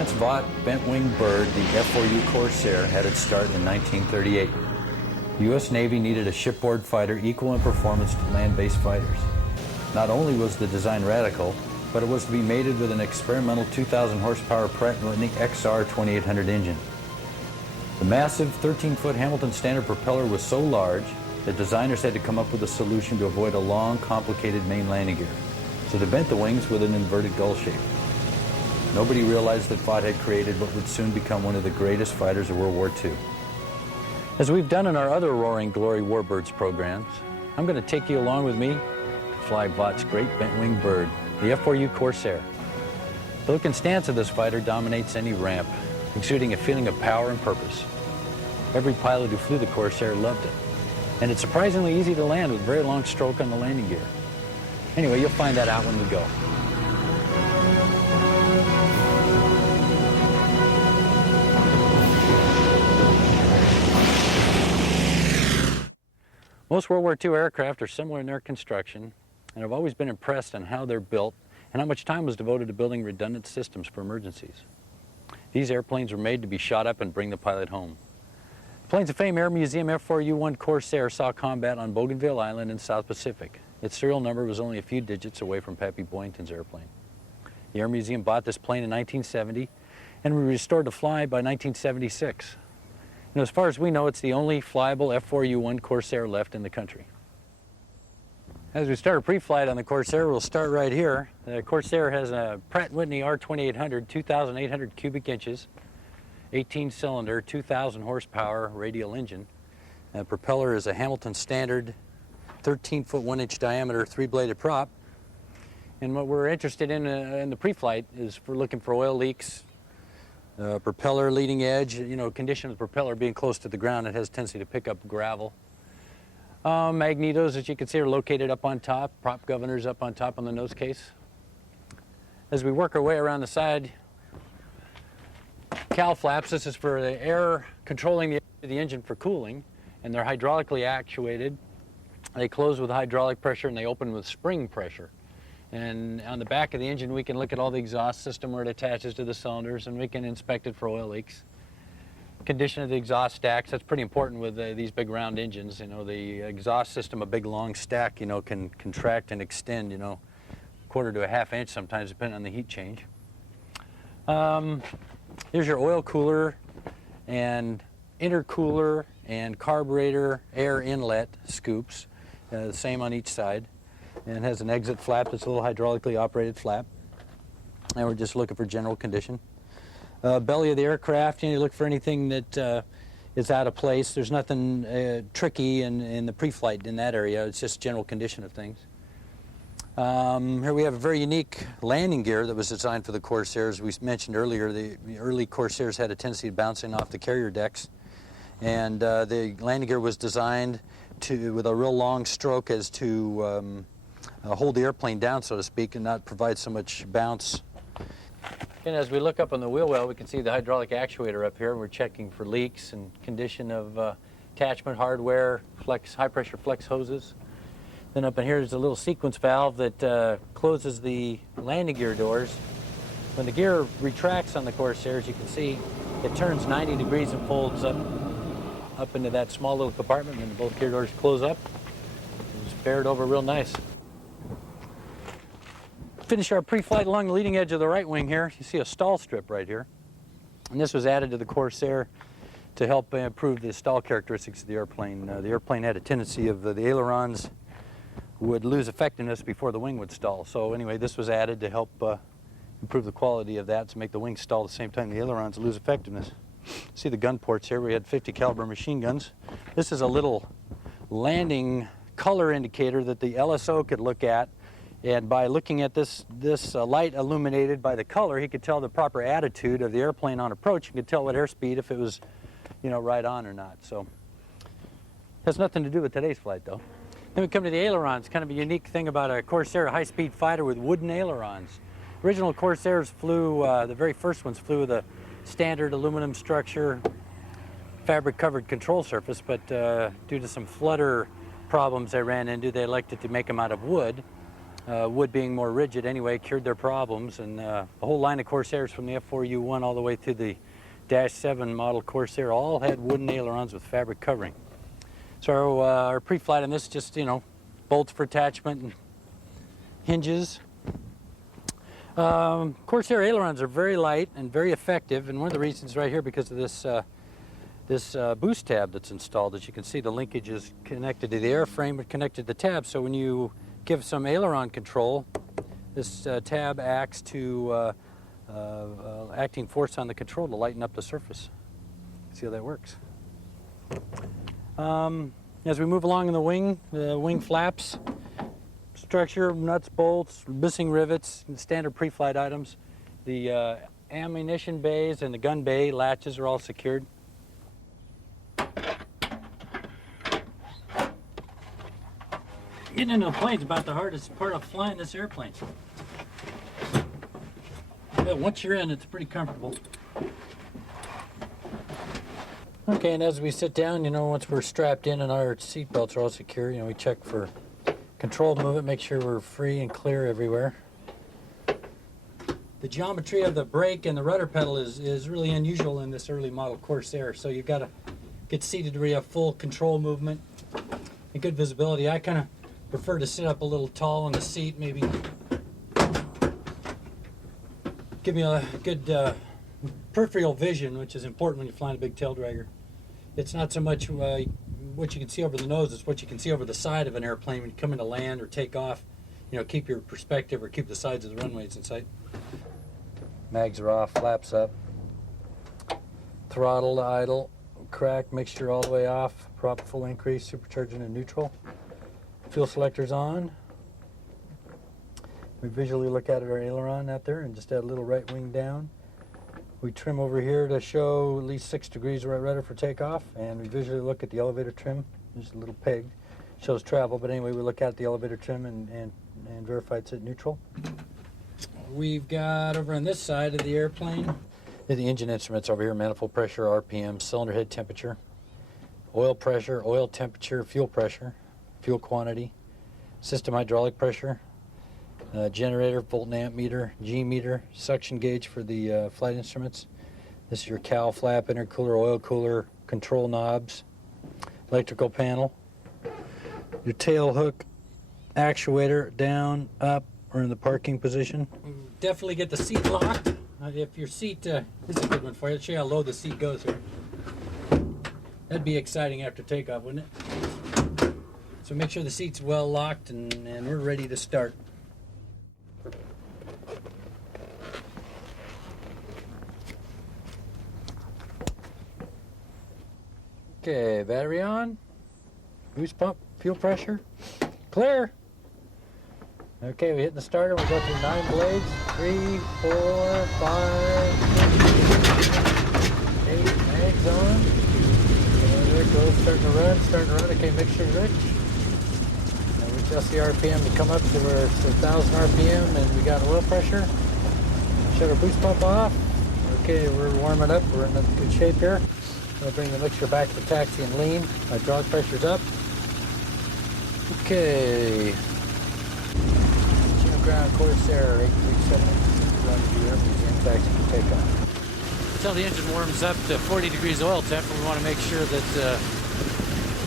Lance Vought bent-wing bird, the F4U Corsair, had its start in 1938. The U.S. Navy needed a shipboard fighter equal in performance to land-based fighters. Not only was the design radical, but it was to be mated with an experimental 2,000 horsepower Pratt & Whitney XR 2800 engine. The massive 13-foot Hamilton standard propeller was so large that designers had to come up with a solution to avoid a long, complicated main landing gear. So they bent the wings with an inverted gull shape. Nobody realized that Vought had created what would soon become one of the greatest fighters of World War II. As we've done in our other Roaring Glory Warbirds programs, I'm going to take you along with me to fly Vought's great bent-wing bird, the F4U Corsair. The look and stance of this fighter dominates any ramp, exuding a feeling of power and purpose. Every pilot who flew the Corsair loved it, and it's surprisingly easy to land with very long stroke on the landing gear. Anyway, you'll find that out when we go. Most World War II aircraft are similar in their construction, and I've always been impressed on how they're built and how much time was devoted to building redundant systems for emergencies. These airplanes were made to be shot up and bring the pilot home. Planes of Fame Air Museum F4U Corsair saw combat on Bougainville Island in South Pacific. Its serial number was only a few digits away from Pappy Boyington's airplane. The Air Museum bought this plane in 1970 and was restored to fly by 1976. And as far as we know, it's the only flyable F4U Corsair left in the country. As we start a pre-flight on the Corsair, we'll start right here. The Corsair has a Pratt & Whitney R2800, 2,800 cubic inches, 18-cylinder, 2,000 horsepower radial engine. The propeller is a Hamilton standard 13-foot 1-inch diameter 3-bladed prop. And what we're interested in the pre-flight is we're looking for oil leaks, propeller leading edge, condition of the propeller being close to the ground. It has a tendency to pick up gravel. Magnetos, as you can see, are located up on top, prop governors up on top on the nose case. As we work our way around the side, cowl flaps, this is for the air controlling the engine for cooling, and they're hydraulically actuated. They close with hydraulic pressure and they open with spring pressure. And on the back of the engine, we can look at all the exhaust system where it attaches to the cylinders, and we can inspect it for oil leaks. Condition of the exhaust stacks, that's pretty important with these big round engines. The exhaust system, a big long stack, can contract and extend, quarter to a half inch sometimes, depending on the heat change. Here's your oil cooler and intercooler and carburetor air inlet scoops, the same on each side. And it has an exit flap that's a little hydraulically operated flap. And we're just looking for general condition. Belly of the aircraft, you look for anything that is out of place. There's nothing tricky in the pre-flight in that area. It's just general condition of things. Here we have a very unique landing gear that was designed for the Corsair. As we mentioned earlier, the early Corsairs had a tendency of bouncing off the carrier decks. And the landing gear was designed with a real long stroke as to hold the airplane down, so to speak, and not provide so much bounce. And as we look up on the wheel well, we can see the hydraulic actuator up here. We're checking for leaks and condition of attachment hardware, high-pressure flex hoses. Then up in here is a little sequence valve that closes the landing gear doors. When the gear retracts on the Corsair, as you can see, it turns 90 degrees and folds up into that small little compartment, and both gear doors close up. Just bear it over real nice. Finish our pre-flight along the leading edge of the right wing here. You see a stall strip right here. And this was added to the Corsair to help improve the stall characteristics of the airplane. The airplane had a tendency of the ailerons would lose effectiveness before the wing would stall. So anyway, this was added to help improve the quality of that, to make the wing stall at the same time the ailerons lose effectiveness. See the gun ports here. We had 50 caliber machine guns. This is a little landing color indicator that the LSO could look at. And by looking at this light illuminated by the color, he could tell the proper attitude of the airplane on approach. He could tell what airspeed, if it was, right on or not. So it has nothing to do with today's flight, though. Then we come to the ailerons. Kind of a unique thing about a Corsair, a high-speed fighter with wooden ailerons. Original Corsairs flew, the very first ones flew with a standard aluminum structure, fabric-covered control surface, but due to some flutter problems they ran into, they elected to make them out of wood. wood being more rigid anyway, cured their problems. And the whole line of Corsairs from the F4U1 all the way to the -7 model Corsair all had wooden ailerons with fabric covering. So our pre-flight on this is just, bolts for attachment and hinges. Corsair ailerons are very light and very effective, and one of the reasons right here because of this boost tab that's installed. As you can see, the linkage is connected to the airframe but connected to the tab, so when you give some aileron control, this tab acts to acting force on the control to lighten up the surface. See how that works. As we move along in the wing flaps, structure, nuts, bolts, missing rivets, and standard pre-flight items. The ammunition bays and the gun bay latches are all secured. Getting into the plane is about the hardest part of flying this airplane. But once you're in, it's pretty comfortable. Okay, and as we sit down, once we're strapped in and our seat belts are all secure, we check for controlled movement, make sure we're free and clear everywhere. The geometry of the brake and the rudder pedal is really unusual in this early model Corsair, so you've got to get seated where you have full control movement and good visibility. I kind of prefer to sit up a little tall on the seat, maybe give me a good peripheral vision, which is important when you're flying a big tail dragger. It's not so much what you can see over the nose, it's what you can see over the side of an airplane when you come into land or take off. Keep your perspective or keep the sides of the runways in sight. Mags are off, flaps up. Throttle to idle, crack, mixture all the way off, prop full increase, supercharging and neutral. Fuel selector's on. We visually look at our aileron out there and just add a little right wing down. We trim over here to show at least 6 degrees right rudder for takeoff, and we visually look at the elevator trim. There's a little peg, shows travel, but anyway, we look at the elevator trim and verify it's at neutral. We've got over on this side of the airplane, the engine instruments over here, manifold pressure, RPM, cylinder head temperature, oil pressure, oil temperature, fuel pressure, fuel quantity, system hydraulic pressure, generator, volt and amp meter, G meter, suction gauge for the flight instruments. This is your cowl flap, intercooler, oil cooler, control knobs, electrical panel, your tail hook, actuator, down, up, or in the parking position. Definitely get the seat locked. If your seat, this is a good one for you. Let's show you how low the seat goes here. That'd be exciting after takeoff, wouldn't it? So make sure the seat's well locked and we're ready to start. Okay, battery on, boost pump, fuel pressure, clear. Okay, we hit the starter, we go through 9 blades, 3, 4, 5, 6, 8 mags on. And there it goes, starting to run, okay, mixture's rich. And we adjust the RPM to come up to where it's 1,000 RPM and we got oil pressure. Shut our boost pump off. Okay, we're warming up, we're in good shape here. We'll bring the mixture back to taxi and lean. Hydraulic pressure's up. Okay. Ground Corsair 837 run to Europe and taxi to take off. Until the engine warms up to 40 degrees oil temp, we want to make sure that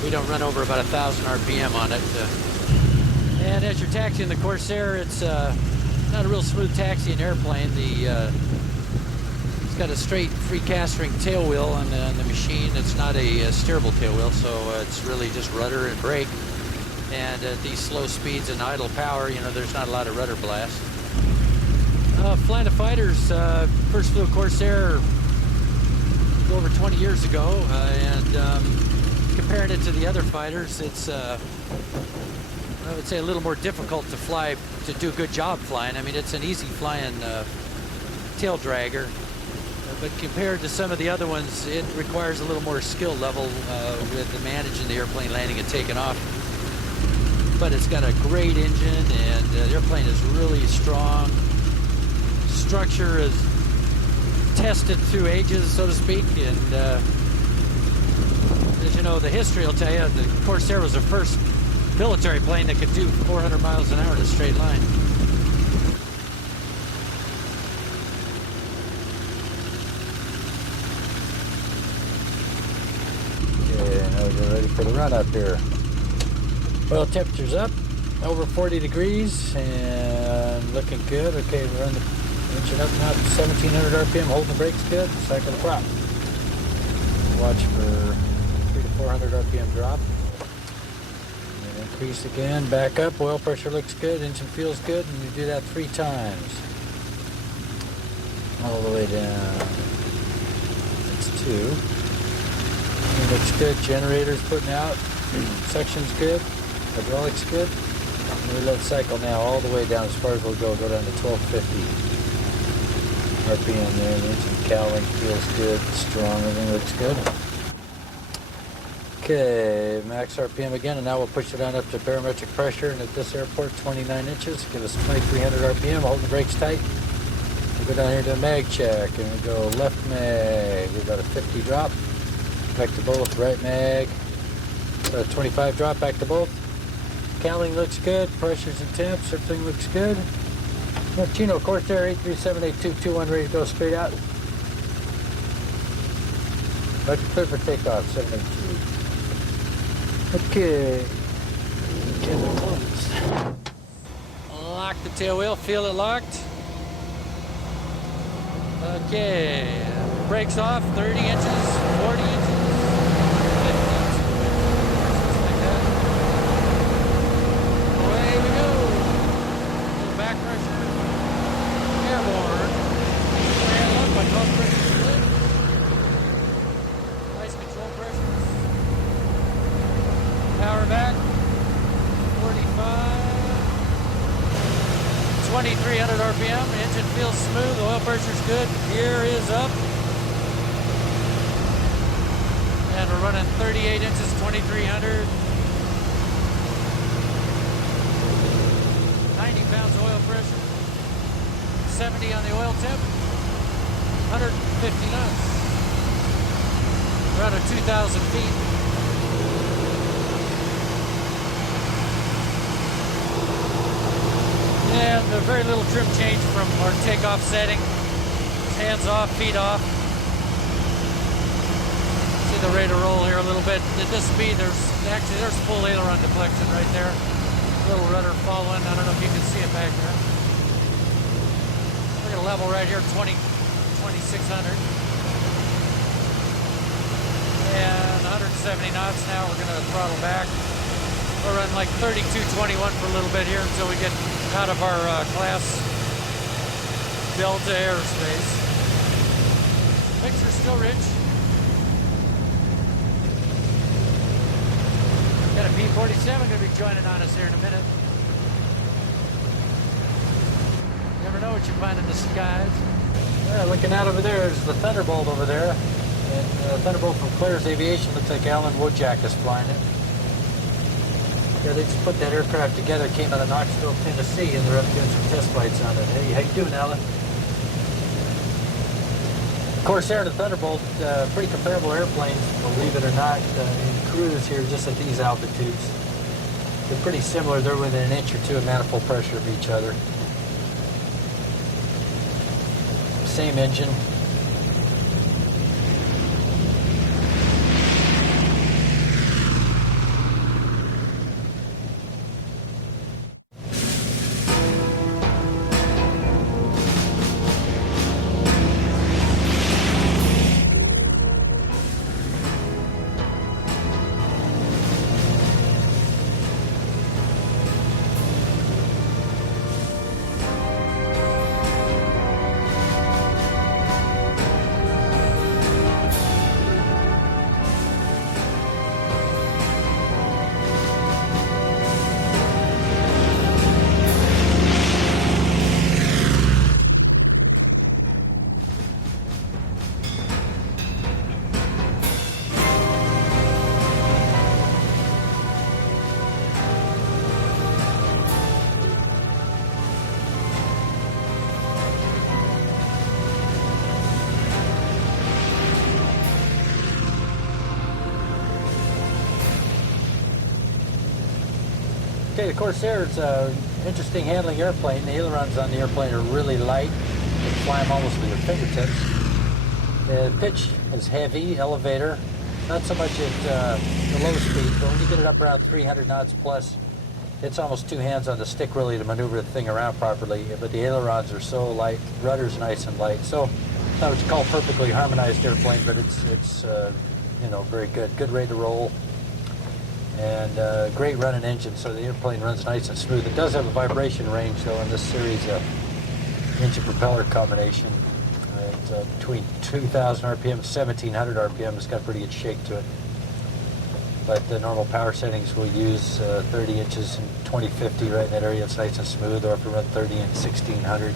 we don't run over about 1,000 RPM on it. And as you're taxiing the Corsair, it's not a real smooth taxiing airplane. It's got a straight free cast ring tail wheel on the machine. It's not a steerable tail wheel, so it's really just rudder and brake. And at these slow speeds and idle power, there's not a lot of rudder blast. Flying the fighters, first flew a Corsair over 20 years ago, and comparing it to the other fighters, it's I would say a little more difficult to fly, to do a good job flying. I mean, it's an easy flying tail dragger. But compared to some of the other ones, it requires a little more skill level with managing the airplane landing and taking off. But it's got a great engine, and the airplane is really strong. Structure is tested through ages, so to speak, and as you know, the history will tell you, the Corsair was the first military plane that could do 400 miles an hour in a straight line. Okay, now we get ready for the run up here. Oil temperature's up, over 40 degrees, and looking good. Okay, we're on the engine up now to 1700 RPM, holding the brakes good. Cycle the prop. Watch for 300 to 400 RPM drop. And increase again, back up. Oil pressure looks good, engine feels good, and you do that 3 times. All the way down. That's 2. It looks good. Generator's putting out. Suction's good. Hydraulics good. And we let cycle now all the way down as far as we'll go. Go down to 1250 RPM there. The engine cowling feels good, strong, everything looks good. Okay, max RPM again, and now we'll push it on up to barometric pressure, and at this airport, 29 inches, give us 2300 RPM, holding the brakes tight. We'll go down here to a mag check, and we go left mag, we've got a 50 drop, back to both, right mag, a 25 drop, back to both. Cowling looks good, pressures and temps, everything looks good. Chino Corsair 8378221 ready to go straight out. Electric clear for takeoff, 782. Okay. Get it closed. Lock the tail wheel, feel it locked. Okay. Brakes off, 30 inches, 40 inches. Nice control pressures. Power back. 45. 2300 RPM. Engine feels smooth. Oil pressure's good. Gear is up. And we're running 38 inches, 2300. 90 pounds oil pressure. 70 on the oil temp. 150 knots. Around 2,000 feet. And a very little trim change from our takeoff setting. Hands off, feet off. See the rate of roll here a little bit. At this speed, there's full aileron deflection right there. Little rudder following. I don't know if you can see it back there. We're gonna level right here, 2600. And 170 knots now. We're gonna throttle back. We'll run like 3221 for a little bit here until we get out of our class Delta airspace. Picture's still rich. Got a P-47 gonna be joining on us here in a minute. Never know what you find in the skies. Yeah, looking out over there is the Thunderbolt over there. And Thunderbolt from Claire's Aviation. Looks like Alan Wojak is flying it. Yeah, they just put that aircraft together, came out of Knoxville, Tennessee, and they're up doing some test flights on it. Hey, how you doing, Alan? Corsair and the Thunderbolt, pretty comparable airplanes, believe it or not, in cruise here just at these altitudes. They're pretty similar. They're within an inch or two of manifold pressure of each other. Same engine. Okay, the Corsair is an interesting handling airplane. The ailerons on the airplane are really light. You can fly them almost with your fingertips. The pitch is heavy, elevator. Not so much at the low speed, but when you get it up around 300 knots plus, it's almost two hands on the stick really to maneuver the thing around properly. But the ailerons are so light, rudder's nice and light. So it's not what you call perfectly harmonized airplane, but it's you know, very good. Good rate of roll. And great running engine, so the airplane runs nice and smooth. It does have a vibration range, though, in this series, engine-propeller combination. It's between 2,000 RPM and 1,700 RPM. It's got a pretty good shake to it. But the normal power settings will use 30 inches and 2050 right in that area. It's nice and smooth, or if we run 30 and 1,600,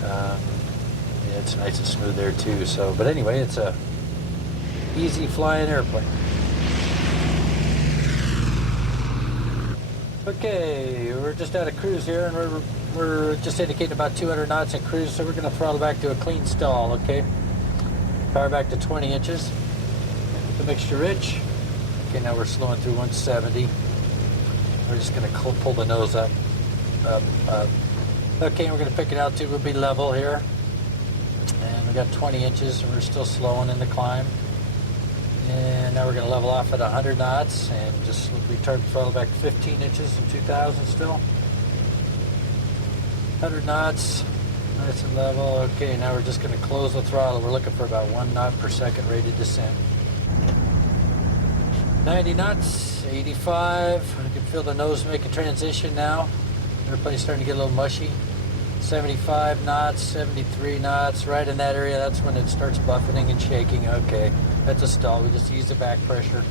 yeah, it's nice and smooth there too. So, but anyway, it's a easy flying airplane. Okay, we're just out of cruise here, and we're just indicating about 200 knots in cruise, so we're going to throttle back to a clean stall, okay? Power back to 20 inches. The mixture rich. Okay, now we're slowing through 170. We're just going to pull the nose up, up. Okay, we're going to pick it altitude. We'll be level here. And we got 20 inches, and we're still slowing in the climb. And now we're going to level off at 100 knots and just return the throttle back to 15 inches and 2,000 still. 100 knots, nice and level. Okay, now we're just going to close the throttle. We're looking for about 1 knot per second rated descent. 90 knots, 85. You can feel the nose make a transition now. Airplane's starting to get a little mushy. 75 knots, 73 knots, right in that area. That's when it starts buffeting and shaking. Okay. That's a stall. We just use the back pressure,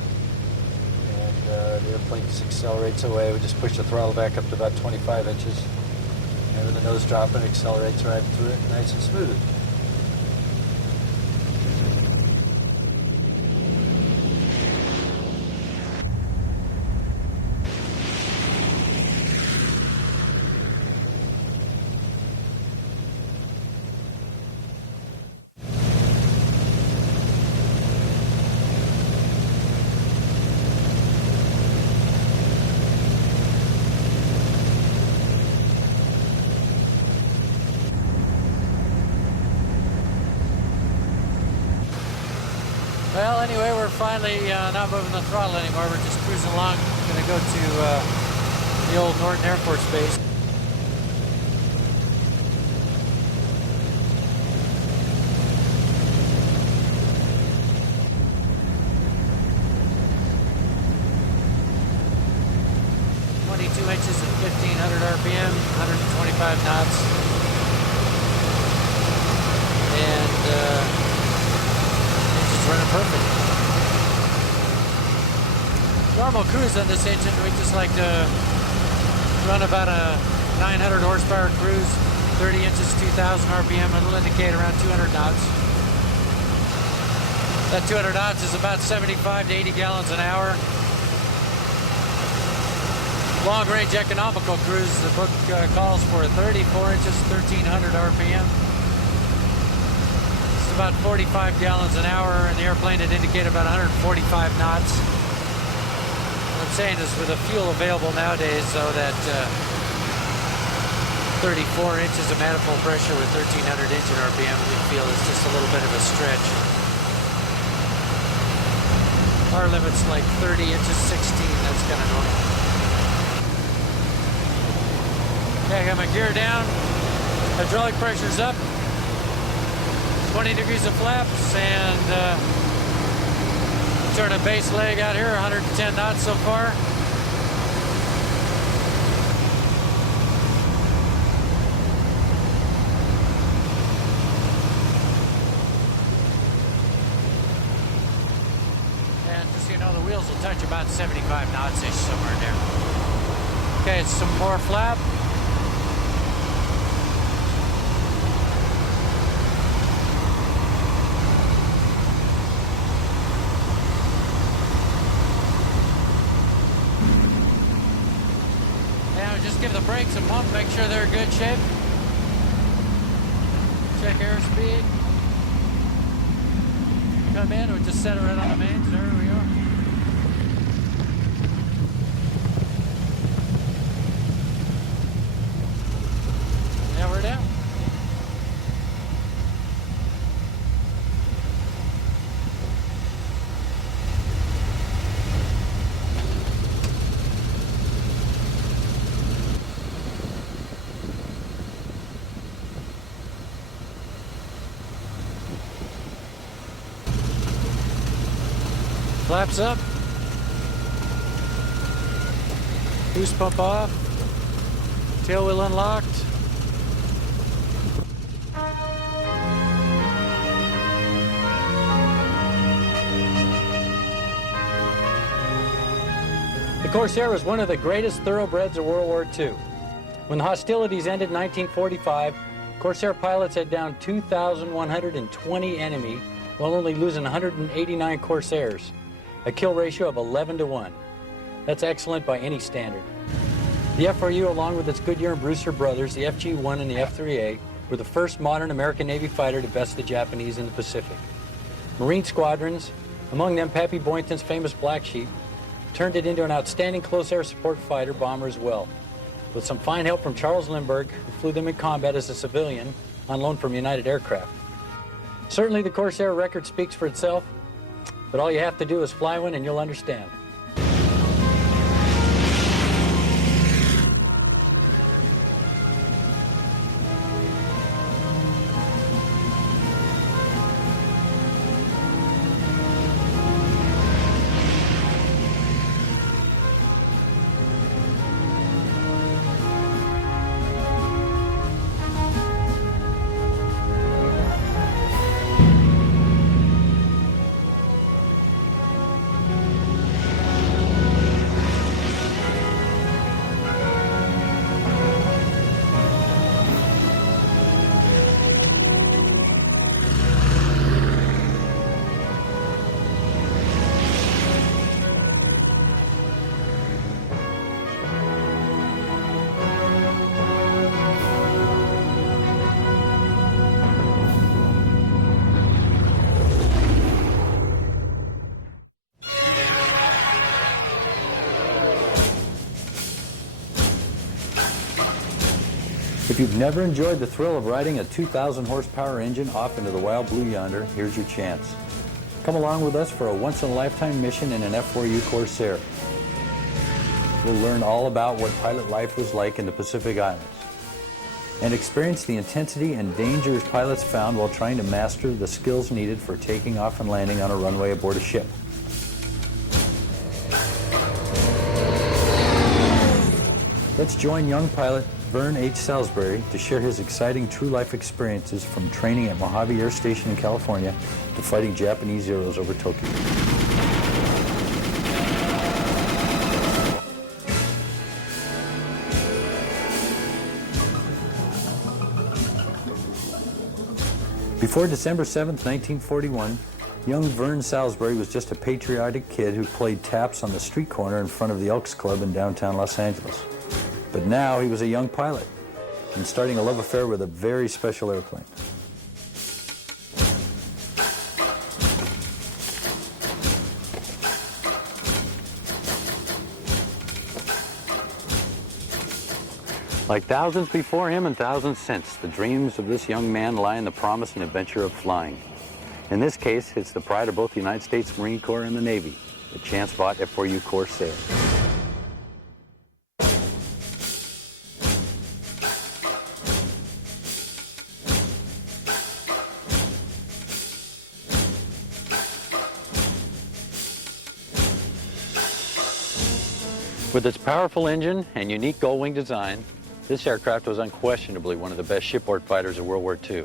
and the airplane just accelerates away. We just push the throttle back up to about 25 inches, and with the nose drop, it accelerates right through it, nice and smooth. Well, anyway, we're finally not moving the throttle anymore. We're just cruising along. Going to go to the old Norton Air Force Base. Inches at 1,500 RPM, 125 knots, and engine's running perfect. Normal cruise on this engine, we just like to run about a 900 horsepower cruise, 30 inches, 2,000 RPM, and it'll indicate around 200 knots. That 200 knots is about 75 to 80 gallons an hour. Long-range economical cruise, the book calls for 34 inches, 1,300 RPM. It's about 45 gallons an hour, and the airplane would indicate about 145 knots. What I'm saying is, with the fuel available nowadays, though, that 34 inches of manifold pressure with 1,300 engine RPM, we feel is just a little bit of a stretch. Our limit's like 30 inches, 16, that's kind of normal. Okay, I got my gear down, hydraulic pressure's up, 20 degrees of flaps, and turn a base leg out here, 110 knots so far. And just so you know, the wheels will touch about 75 knots-ish, somewhere in there. Okay, it's some more flap. Just give the brakes a pump, make sure they're in good shape. Check airspeed. Come in, we'll just set it right on the mains. There we are. Flaps up. Boost pump off. Tail wheel unlocked. The Corsair was one of the greatest thoroughbreds of World War II. When the hostilities ended in 1945, Corsair pilots had downed 2,120 enemy while only losing 189 Corsairs, a kill ratio of 11-to-1. That's excellent by any standard. The F4U, along with its Goodyear and Brewster brothers, the FG-1 and the F-3A, were the first modern American Navy fighter to best the Japanese in the Pacific. Marine squadrons, among them Pappy Boynton's famous Black Sheep, turned it into an outstanding close air support fighter bomber as well, with some fine help from Charles Lindbergh, who flew them in combat as a civilian on loan from United Aircraft. Certainly the Corsair record speaks for itself, but all you have to do is fly one and you'll understand. If you've never enjoyed the thrill of riding a 2,000 horsepower engine off into the wild blue yonder, here's your chance. Come along with us for a once-in-a-lifetime mission in an F4U Corsair. We'll learn all about what pilot life was like in the Pacific Islands and experience the intensity and dangers pilots found while trying to master the skills needed for taking off and landing on a runway aboard a ship. Let's join young pilot Vern H. Salisbury to share his exciting true-life experiences from training at Mojave Air Station in California to fighting Japanese Zeros over Tokyo. Before December 7th, 1941, young Vern Salisbury was just a patriotic kid who played taps on the street corner in front of the Elks Club in downtown Los Angeles. But now he was a young pilot and starting a love affair with a very special airplane. Like thousands before him and thousands since, the dreams of this young man lie in the promise and adventure of flying. In this case, it's the pride of both the United States Marine Corps and the Navy, the Chance Vought F4U Corsair. With its powerful engine and unique gull-wing design, this aircraft was unquestionably one of the best shipboard fighters of World War II.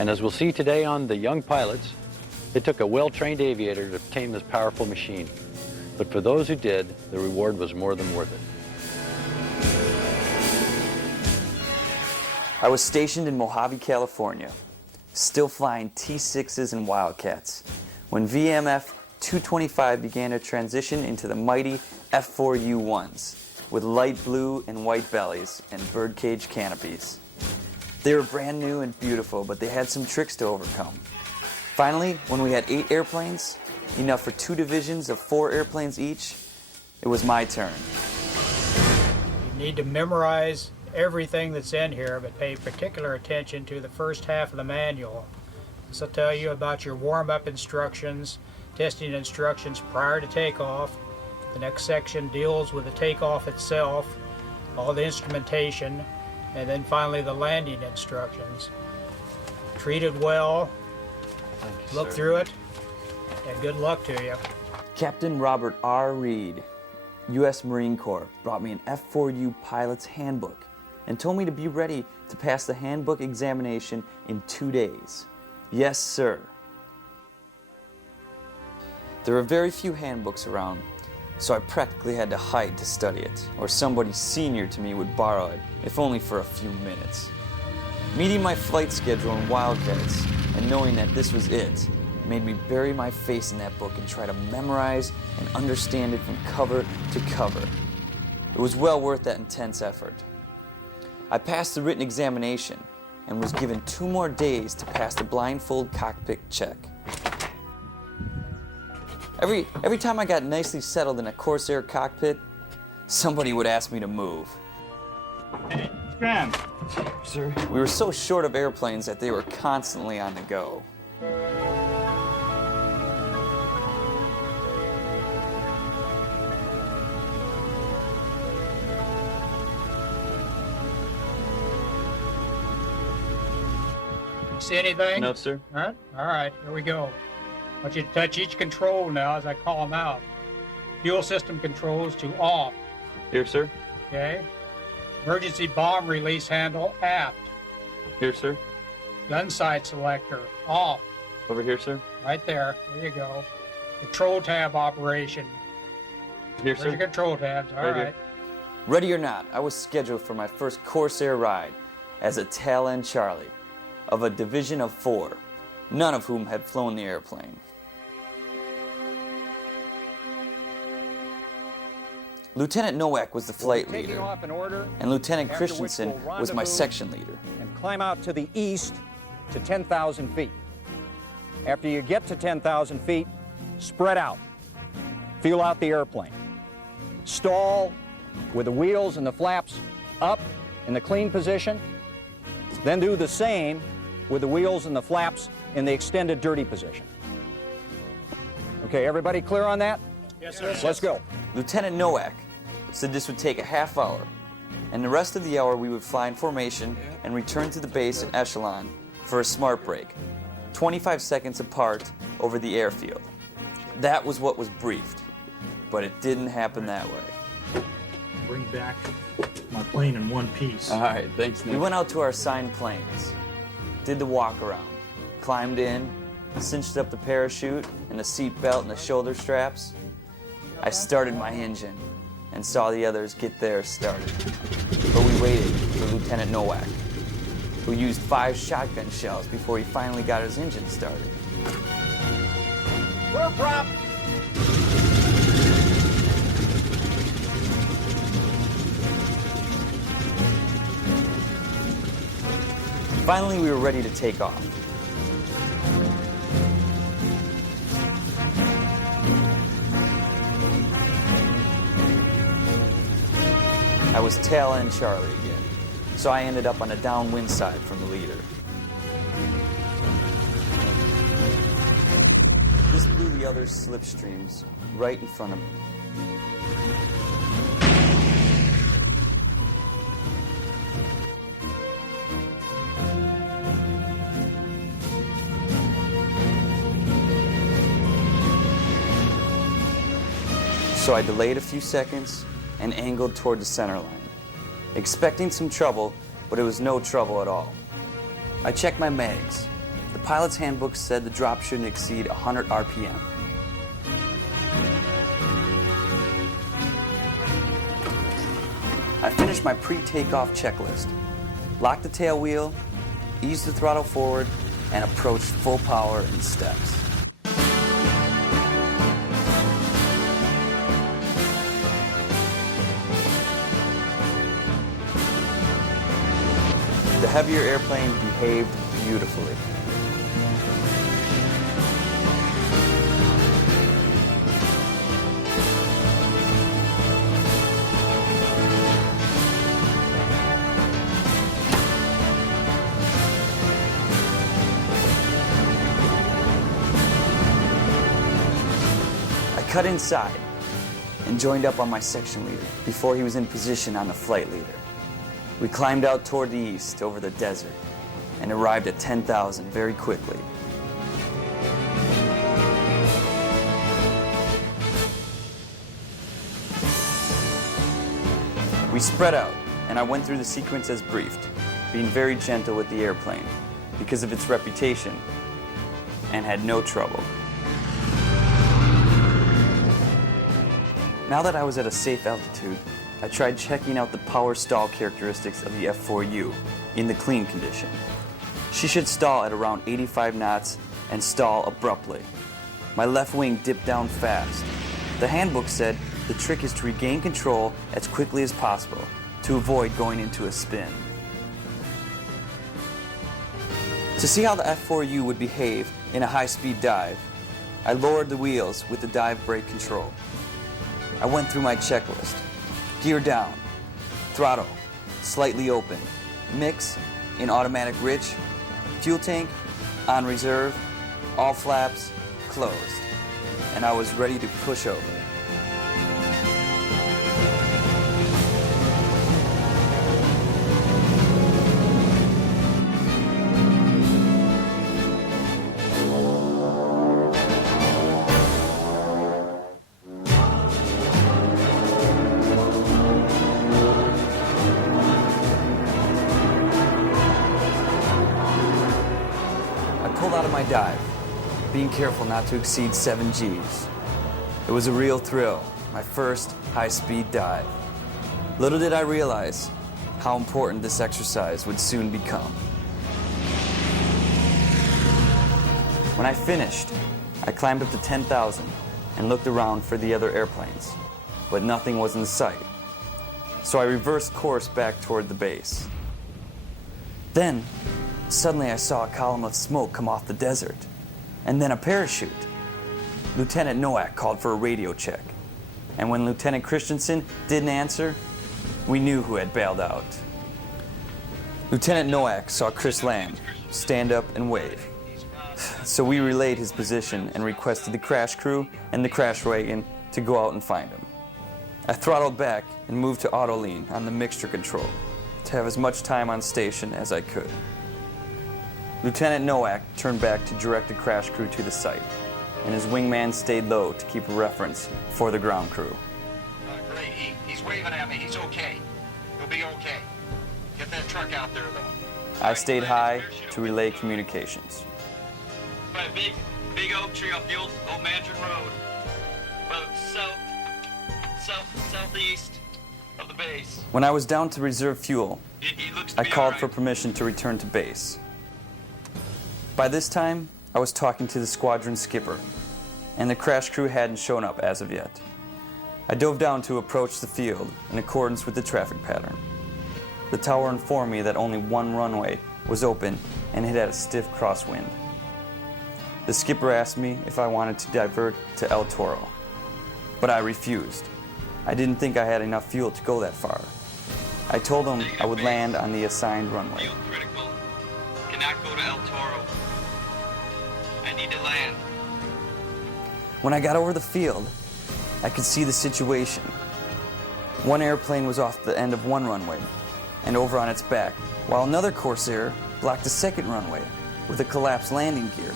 And as we'll see today on The Young Pilots, it took a well-trained aviator to tame this powerful machine. But for those who did, the reward was more than worth it. I was stationed in Mojave, California, still flying T-6s and Wildcats, when VMF 225 began to transition into the mighty F4U-1s with light blue and white bellies and birdcage canopies. They were brand new and beautiful, but they had some tricks to overcome. Finally, when we had 8 airplanes, enough for 2 divisions of 4 airplanes each, it was my turn. You need to memorize everything that's in here, but pay particular attention to the first half of the manual. This will tell you about your warm-up instructions, testing instructions prior to takeoff. The next section deals with the takeoff itself, all the instrumentation, and then finally the landing instructions. Treat it well, look through it, and good luck to you. Captain Robert R. Reed, U.S. Marine Corps, brought me an F4U pilot's handbook and told me to be ready to pass the handbook examination in 2 days. Yes, sir. There are very few handbooks around, so I practically had to hide to study it, or somebody senior to me would borrow it, if only for a few minutes. Meeting my flight schedule in Wildcats and knowing that this was it made me bury my face in that book and try to memorize and understand it from cover to cover. It was well worth that intense effort. I passed the written examination and was given 2 more days to pass the blindfold cockpit check. Every time I got nicely settled in a Corsair cockpit, somebody would ask me to move. Hey, Scram. Sir? We were so short of airplanes that they were constantly on the go. See anything? No, sir. All right, here we go. I want you to touch each control now as I call them out. Fuel system controls to off, Here, sir. okay? Emergency bomb release handle aft. Here, sir. Gun sight selector off, Over here, sir. right there. There you go. Control tab operation. Here, Where's your sir. control tabs? All Right here. right. Ready or not, I was scheduled for my first Corsair ride as a tail end Charlie of a division of 4, none of whom had flown the airplane. Lieutenant Nowak was the flight Taking leader, off in order, and Lieutenant after which Christensen we'll was my rendezvous section leader. and climb out to the east to 10,000 feet. After you get to 10,000 feet, spread out. Feel out the airplane. Stall with the wheels and the flaps up in the clean position. Then do the same with the wheels and the flaps in the extended dirty position. Okay, everybody clear on that? Yes, sir. Let's go. Lieutenant Nowak said this would take a half hour, and the rest of the hour we would fly in formation and return to the base in echelon for a smart break, 25 seconds apart over the airfield. That was what was briefed, but it didn't happen that way. Bring back my plane in one piece. All right, thanks, Nick. We went out to our assigned planes, did the walk around, climbed in, cinched up the parachute and the seat belt and the shoulder straps. I started my engine and saw the others get theirs started. But we waited for Lieutenant Nowak, who used 5 shotgun shells before he finally got his engine started. Clear prop. Finally, we were ready to take off. I was tail end Charlie again, so I ended up on the downwind side from the leader. This blew the other slipstreams right in front of me. So I delayed a few seconds and angled toward the center line, expecting some trouble, but it was no trouble at all. I checked my mags. The pilot's handbook said the drop shouldn't exceed 100 RPM. I finished my pre-takeoff checklist, locked the tail wheel, eased the throttle forward, and approached full power in steps. The heavier airplane behaved beautifully. I cut inside and joined up on my section leader before he was in position on the flight leader. We climbed out toward the east over the desert and arrived at 10,000 very quickly. We spread out, and I went through the sequence as briefed, being very gentle with the airplane because of its reputation, and had no trouble. Now that I was at a safe altitude, I tried checking out the power stall characteristics of the F4U in the clean condition. She should stall at around 85 knots and stall abruptly. My left wing dipped down fast. The handbook said the trick is to regain control as quickly as possible to avoid going into a spin. To see how the F4U would behave in a high-speed dive, I lowered the wheels with the dive brake control. I went through my checklist. Gear down, throttle, slightly open, mix in automatic rich, fuel tank on reserve, all flaps closed, and I was ready to push over. Out of my dive, being careful not to exceed 7 Gs. It was a real thrill, my first high-speed dive. Little did I realize how important this exercise would soon become. When I finished, I climbed up to 10,000 and looked around for the other airplanes, but nothing was in sight. So I reversed course back toward the base. Then, suddenly I saw a column of smoke come off the desert, and then a parachute. Lieutenant Nowak called for a radio check, and when Lieutenant Christensen didn't answer, we knew who had bailed out. Lieutenant Nowak saw Chris Lamb stand up and wave, so we relayed his position and requested the crash crew and the crash wagon to go out and find him. I throttled back and moved to auto lean on the mixture control to have as much time on station as I could. Lieutenant Nowak turned back to direct the crash crew to the site, and his wingman stayed low to keep a reference for the ground crew. Great, he's waving at me. He's okay. He'll be okay. Get that truck out there, though. I stayed high to relay communications. By a big oak tree off the old Mandarin Road, about southeast of the base. When I was down to reserve fuel, He looks to I be called all for right. permission to return to base. By this time, I was talking to the squadron skipper, and the crash crew hadn't shown up as of yet. I dove down to approach the field in accordance with the traffic pattern. The tower informed me that only one runway was open and it had a stiff crosswind. The skipper asked me if I wanted to divert to El Toro, but I refused. I didn't think I had enough fuel to go that far. I told him I would land on the assigned runway. Field critical. Cannot go to El Toro. I need to land. When I got over the field, I could see the situation. One airplane was off the end of one runway and over on its back, while another Corsair blocked the second runway with a collapsed landing gear.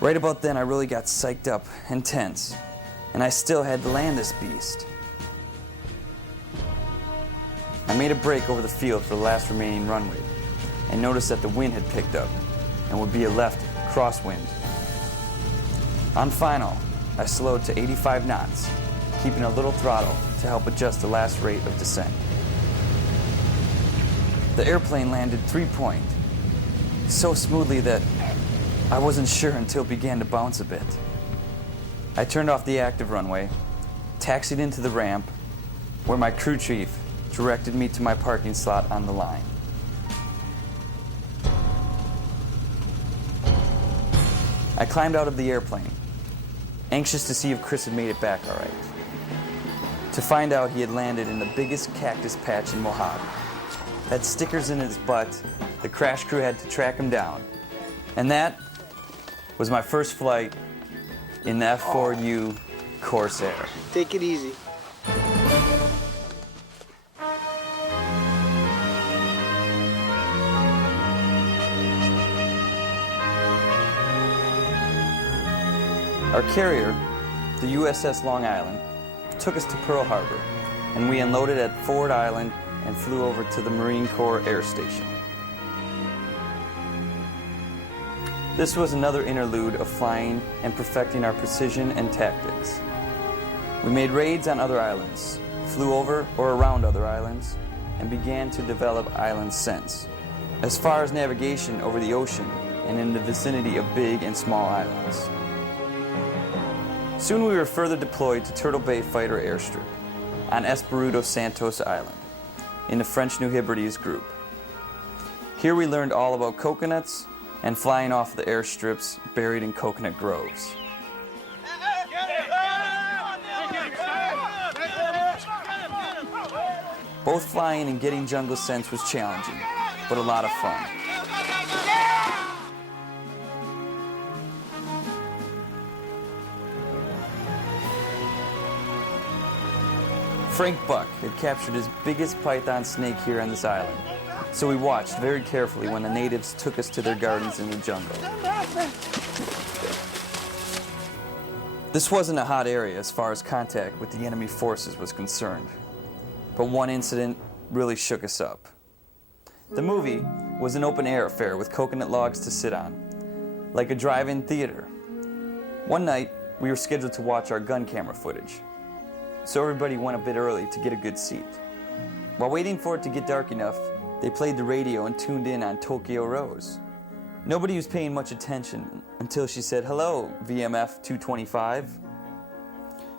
Right about then, I really got psyched up and tense, and I still had to land this beast. I made a break over the field for the last remaining runway and noticed that the wind had picked up and would be a left crosswind. On final, I slowed to 85 knots, keeping a little throttle to help adjust the last rate of descent. The airplane landed 3-point, so smoothly that I wasn't sure until it began to bounce a bit. I turned off the active runway, taxied into the ramp, where my crew chief directed me to my parking slot on the line. I climbed out of the airplane, anxious to see if Chris had made it back all right. To find out he had landed in the biggest cactus patch in Mojave. Had stickers in his butt, the crash crew had to track him down. And that was my first flight in the F4U Corsair. Take it easy. Our carrier, the USS Long Island, took us to Pearl Harbor, and we unloaded at Ford Island and flew over to the Marine Corps Air Station. This was another interlude of flying and perfecting our precision and tactics. We made raids on other islands, flew over or around other islands, and began to develop island sense, as far as navigation over the ocean and in the vicinity of big and small islands. Soon we were further deployed to Turtle Bay Fighter Airstrip on Espiritu Santos Island in the French New Hebrides group. Here we learned all about coconuts and flying off the airstrips buried in coconut groves. Both flying and getting jungle sense was challenging, but a lot of fun. Frank Buck had captured his biggest python snake here on this island, so we watched very carefully when the natives took us to their gardens in the jungle. This wasn't a hot area as far as contact with the enemy forces was concerned, but one incident really shook us up. The movie was an open-air affair with coconut logs to sit on, like a drive-in theater. One night, we were scheduled to watch our gun camera footage, so everybody went a bit early to get a good seat. While waiting for it to get dark enough, they played the radio and tuned in on Tokyo Rose. Nobody was paying much attention until she said, "Hello, VMF 225.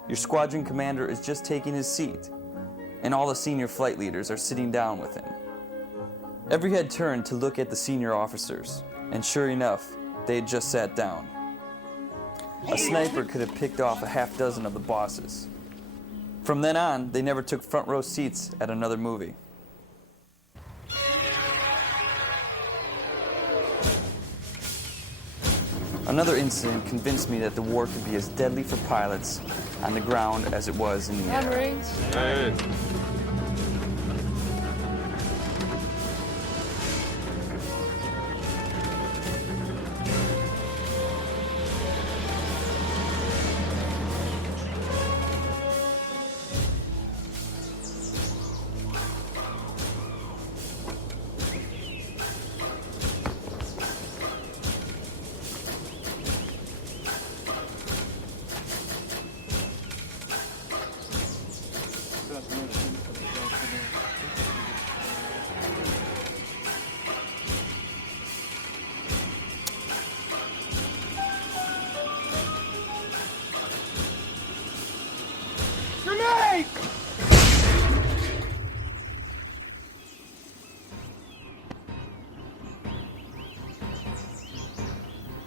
Your squadron commander is just taking his seat, and all the senior flight leaders are sitting down with him." Every head turned to look at the senior officers, and sure enough, they had just sat down. A sniper could have picked off a half dozen of the bosses. From then on, they never took front row seats at another movie. Another incident convinced me that the war could be as deadly for pilots on the ground as it was in the air.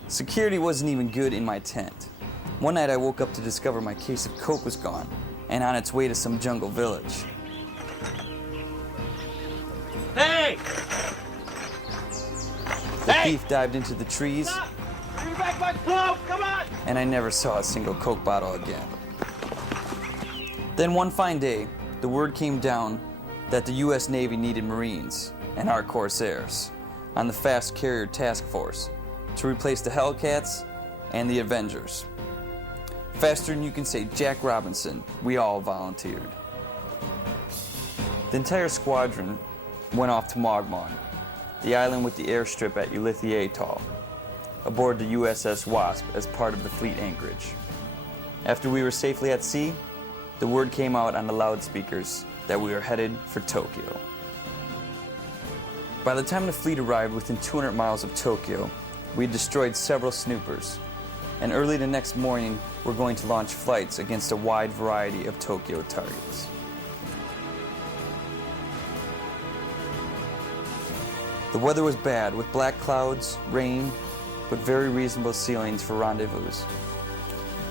Security wasn't even good in my tent. One night I woke up to discover my case of coke was gone and on its way to some jungle village. Hey! The thief dived into the trees, Bring back my clothes! Come on! and I never saw a single coke bottle again. Then one fine day, the word came down that the U.S. Navy needed Marines and our Corsairs on the Fast Carrier Task Force to replace the Hellcats and the Avengers. Faster than you can say Jack Robinson, we all volunteered. The entire squadron went off to Mogmon, the island with the airstrip at Ulithi Atoll, aboard the USS Wasp as part of the fleet anchorage. After we were safely at sea, the word came out on the loudspeakers that we were headed for Tokyo. By the time the fleet arrived within 200 miles of Tokyo, we had destroyed several snoopers, and early the next morning, we're going to launch flights against a wide variety of Tokyo targets. The weather was bad, with black clouds, rain, but very reasonable ceilings for rendezvous.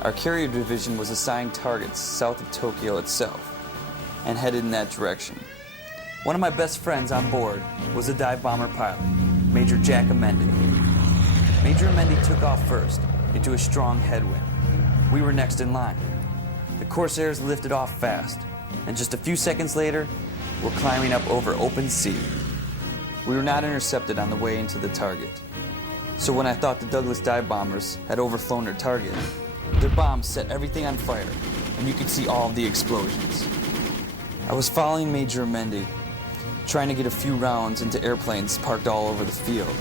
Our carrier division was assigned targets south of Tokyo itself, and headed in that direction. One of my best friends on board was a dive bomber pilot, Major Jack Amendi. Major Amendi took off first, into a strong headwind. We were next in line. The Corsairs lifted off fast, and just a few seconds later, we're climbing up over open sea. We were not intercepted on the way into the target. So when I thought the Douglas dive bombers had overflown their target, their bombs set everything on fire, and you could see all of the explosions. I was following Major Amendi, trying to get a few rounds into airplanes parked all over the field.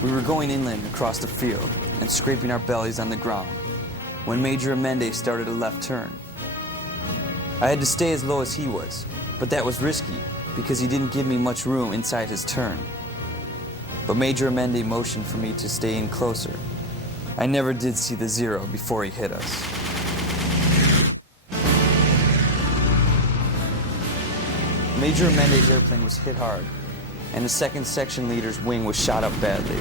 We were going inland across the field and scraping our bellies on the ground when Major Amendi started a left turn. I had to stay as low as he was, but that was risky because he didn't give me much room inside his turn. But Major Amendi motioned for me to stay in closer. I never did see the Zero before he hit us. Major Amendi's airplane was hit hard, and the second section leader's wing was shot up badly.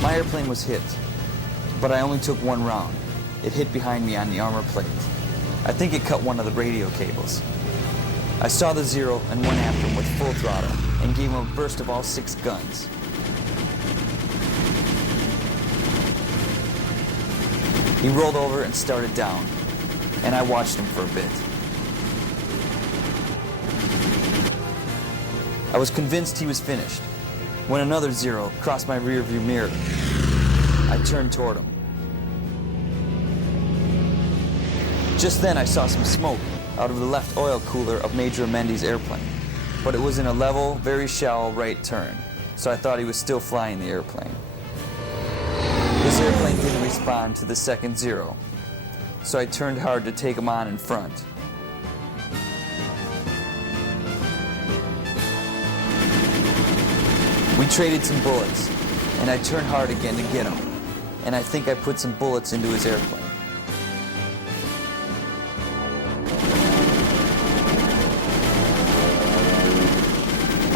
My airplane was hit, but I only took one round. It hit behind me on the armor plate. I think it cut one of the radio cables. I saw the Zero and went after him with full throttle and gave him a burst of all 6 guns. He rolled over and started down, and I watched him for a bit. I was convinced he was finished when another Zero crossed my rearview mirror. I turned toward him. Just then I saw some smoke out of the left oil cooler of Major Amendi's airplane, but it was in a level, very shallow right turn, so I thought he was still flying the airplane. This airplane didn't respond to the second Zero, so I turned hard to take him on in front. We traded some bullets, and I turned hard again to get him, and I think I put some bullets into his airplane.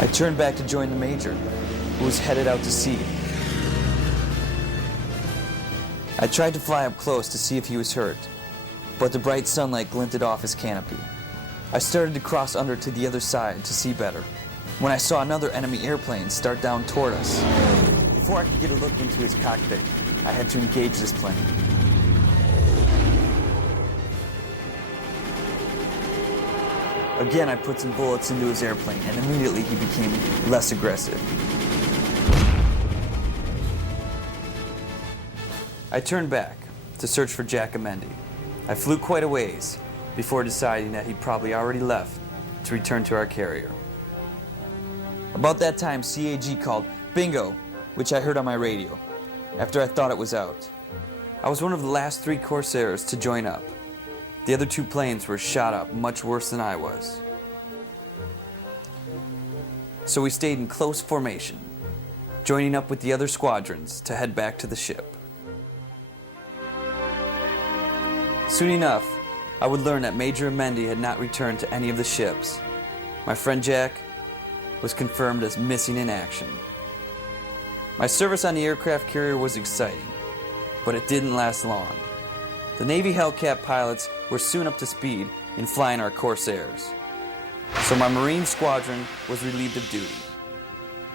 I turned back to join the Major, who was headed out to sea. I tried to fly up close to see if he was hurt, but the bright sunlight glinted off his canopy. I started to cross under to the other side to see better, when I saw another enemy airplane start down toward us. Before I could get a look into his cockpit, I had to engage this plane. Again, I put some bullets into his airplane, and immediately he became less aggressive. I turned back to search for Jack Amendi. I flew quite a ways before deciding that he'd probably already left to return to our carrier. About that time, CAG called bingo, which I heard on my radio, after I thought it was out. I was one of the last 3 Corsairs to join up. The other 2 planes were shot up much worse than I was. So we stayed in close formation, joining up with the other squadrons to head back to the ship. Soon enough, I would learn that Major Amendi had not returned to any of the ships. My friend Jack was confirmed as missing in action. My service on the aircraft carrier was exciting, but it didn't last long. The Navy Hellcat pilots were soon up to speed in flying our Corsairs, so my Marine squadron was relieved of duty,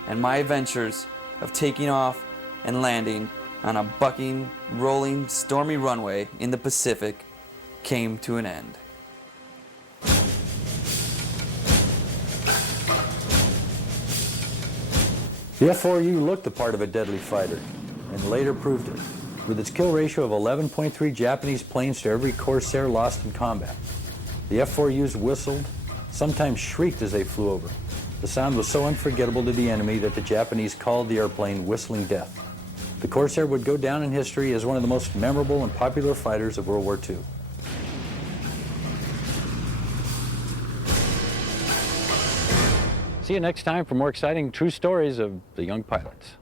and my adventures of taking off and landing on a bucking, rolling, stormy runway in the Pacific came to an end. The F4U looked the part of a deadly fighter, and later proved it, with its kill ratio of 11.3 Japanese planes to every Corsair lost in combat. The F4Us whistled, sometimes shrieked as they flew over. The sound was so unforgettable to the enemy that the Japanese called the airplane Whistling Death. The Corsair would go down in history as one of the most memorable and popular fighters of World War II. See you next time for more exciting true stories of the young pilots.